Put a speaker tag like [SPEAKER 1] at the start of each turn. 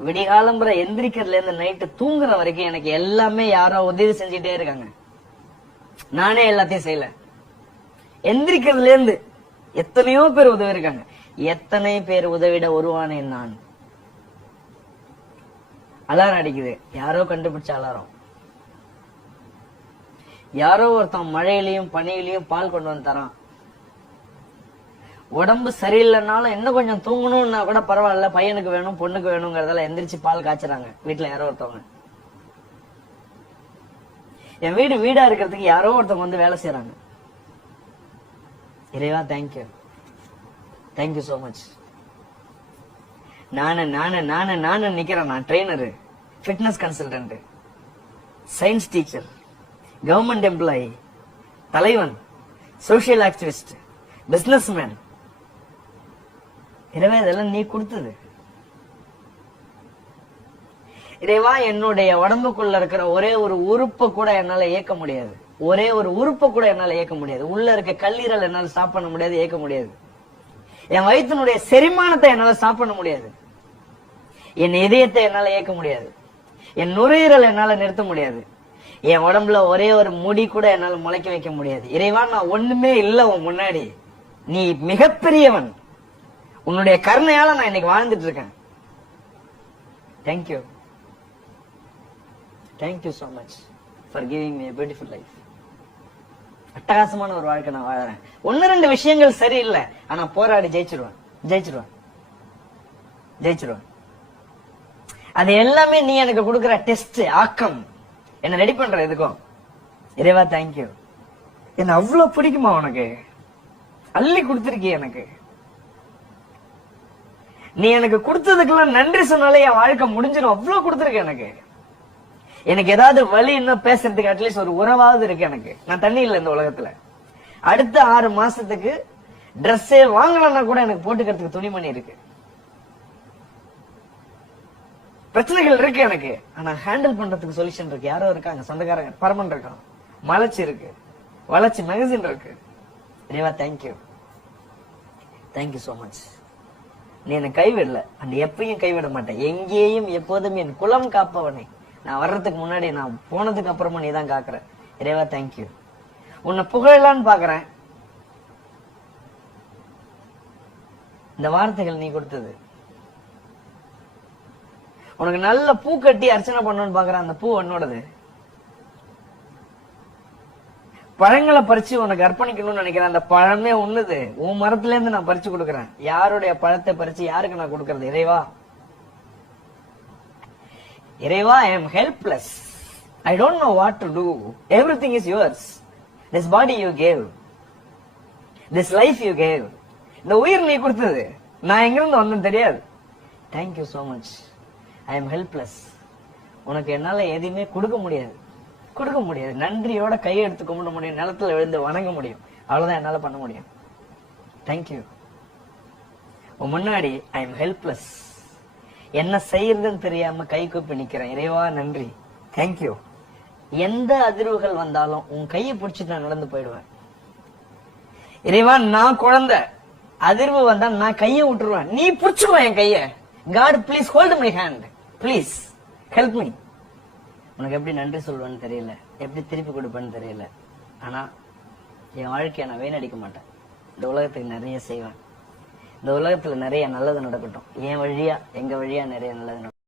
[SPEAKER 1] விடிகாலம்புற எந்திரிக்கிறதுல இருந்து நைட்டு தூங்குற வரைக்கும் எனக்கு எல்லாமே யாரோ உதவி செஞ்சுட்டே இருக்காங்க. நானே எல்லாத்தையும் செய்யல. எந்திரிக்கிறதுல இருந்து எத்தனையோ பேர் உதவி இருக்காங்க. எத்தனை பேர் உதவிட வருவானேன் நான்? அலாரம் அடிக்குது. யாரோ கண்டுபிடிச்ச அலாரம். யாரோ ஒருத்தன் மழையிலயும் பனியிலையும் பால் கொண்டு வந்து தரான். உடம்பு சரியில்லைனாலும் இன்னும் கொஞ்சம் தூங்கணும்னா கூட பரவாயில்ல பையனுக்கு வேணும் பொண்ணுக்கு வேணுங்கிறதால எந்திரிச்சு பால் காய்ச்சறாங்க. வீட்டுல யாரோ ஒருத்தவங்க. என் வீடு வீடா இருக்கிறதுக்கு யாரோ ஒருத்தவங்க வந்து வேலை செய்யறாங்க இறைவா தேங்க்யூ தேங்க்யூ சோ மச் நானு நானு நானு நானு நிக்கிறேன். நான் trainer fitness consultant science teacher government employee தலைவன் சோஷியல் ஆக்டிவிஸ்ட் பிசினஸ் மேன் எனவே இதெல்லாம் நீ கொடுத்தது. இறைவா என்னுடைய உடம்புக்குள்ள இருக்கிற ஒரே ஒரு உறுப்பை கூட என்னால இயக்க முடியாது. ஒரே ஒரு உறுப்பை கூட என்னால இயக்க முடியாது. உள்ள இருக்க கல்லீரல் என்னால ஸ்டாப் பண்ண முடியாது இயக்க முடியாது. என் வயிற்றினுடைய செரிமானத்தை என்னால ஸ்டாப் பண்ண முடியாது. என் இதயத்தை என்னால இயக்க முடியாது. என் நுரையீரல் என்னால நிறுத்த முடியாது. என் உடம்புல ஒரே ஒரு முடி கூட என்னால முளைக்க வைக்க முடியாது. இறைவா நான் ஒண்ணுமே இல்லை உன் முன்னாடி. நீ மிகப்பெரியவன். உன்னுடைய கருணையால நான் இன்னைக்கு வாழ்ந்துட்டு இருக்கேன். Thank you thank you so much for giving me beautiful life அட்டகாசமான ஒரு வாழ்க்கை நான் வாழறேன். ஒன்னு ரெண்டு விஷயங்கள் சரியில்லை. ஆனா போராடி ஜெயிச்சிருவேன். ஜெயிச்சிருவேன். ஜெயிச்சிருவேன். அது எல்லாமே நீ எனக்கு கொடுக்குற டெஸ்ட் ஆக்கம். என்ன ரெடி பண்ற எதுக்கும் இறைவா தேங்க்யூ என்ன அவ்வளவு பிடிக்குமா உனக்கு? அள்ளி கொடுத்துருக்கிய எனக்கு. நீ எனக்கு கொடுத்ததுக்கெல்லாம் நன்றி சொன்னாலே என் வாழ்க்கை முடிஞ்சிடும் அவ்வளவு கொடுத்துருக்க எனக்கு. எனக்கு ஏதாவது வழி இன்னும் பேசுறதுக்கு அட்லீஸ்ட் ஒரு உறவாவது இருக்கு எனக்கு. நான் தண்ணி இல்லை இந்த உலகத்துல. அடுத்த ஆறு மாசத்துக்கு ட்ரெஸ்ஸே வாங்கலன்னா கூட எனக்கு போட்டுக்கிறதுக்கு துணிமணி இருக்கு. பிரச்சனைகள் இருக்கு எனக்கு. ஆனா ஹேண்டில் பண்றதுக்கு சொல்யூஷன் இருக்கு. யாரோ இருக்காங்க சொந்தக்காரங்க பரமன் இருக்கான். மலர்ச்சி இருக்கு. வளர்ச்சி மேகசின் இருக்கு. Deva thank you thank you so much நீ என்னை கைவிடல. அந்த எப்பயும் கைவிட மாட்டேன். எங்கேயும் எப்போதும் என் குலம் காப்பவனை. நான் வர்றதுக்கு முன்னாடி நான் போனதுக்கு அப்புறமா நீ தான் காக்குற. இறைவா தேங்க்யூ உன்னை புகழலான்னு பாக்குறேன். இந்த வார்த்தைகள் நீ கொடுத்தது. உனக்கு நல்ல பூ கட்டி அர்ச்சனை பண்ணணும்னு பாக்குறேன் அந்த பூ உன்னோடது. பழங்களை பறிச்சு உனக்கு அர்ப்பணிக்கணும்னு நினைக்கிறேன். அந்த பழமே உண்ணுது. உன் மரத்துல இருந்து நான் பறிச்சு கொடுக்கறேன். யாருடைய பழத்தை பறிச்சு யாருக்கு நான் கொடுக்கறது? இறைவா? இறைவா I am helpless I don't know what to do everything is yours this body you gave this life you gave இந்த உயிர் நீ கொடுத்தது. நான் எங்கிருந்து வந்தேன் தெரியாது. Thank you so much I am helpless உனக்கு என்னால எதையுமே கொடுக்க முடியாது. கொடுக்க முடியாது. நன்றியோட கையை எடுத்து கும்பிட முடியும். நிலத்துல விழுந்து வணங்க முடியும். அவ்வளவுதான் என்னால பண்ண முடியும். தேங்க்யூ முன்னாடி ஐ எம் ஹெல்ப்லெஸ் என்ன செய்யறதுன்னு தெரியாம கை கூப்பி நிக்கிறேன். இறைவா நன்றி. தேங்க்யூ எந்த அதிர்வுகள் வந்தாலும் உன் கையை பிடிச்சிட்டு நான் நடந்து போயிடுவேன். இறைவா நான் குழந்தை. அதிர்வு வந்தா நான் கையை விட்டுருவேன். நீ புடிச்சுக்கோ என் கைய. God please hold my hand please help me உனக்கு எப்படி நன்றி சொல்வேன்னு தெரியல. எப்படி திருப்பி கொடுப்பேன்னு தெரியல. ஆனா என் வாழ்க்கையை நான் வீணடிக்க மாட்டேன். இந்த உலகத்துக்கு நிறைய செய்வேன். இந்த உலகத்துல நிறைய நல்லது நடக்கட்டும். என் வழியா எங்க வழியா நிறைய நல்லது நடக்கும்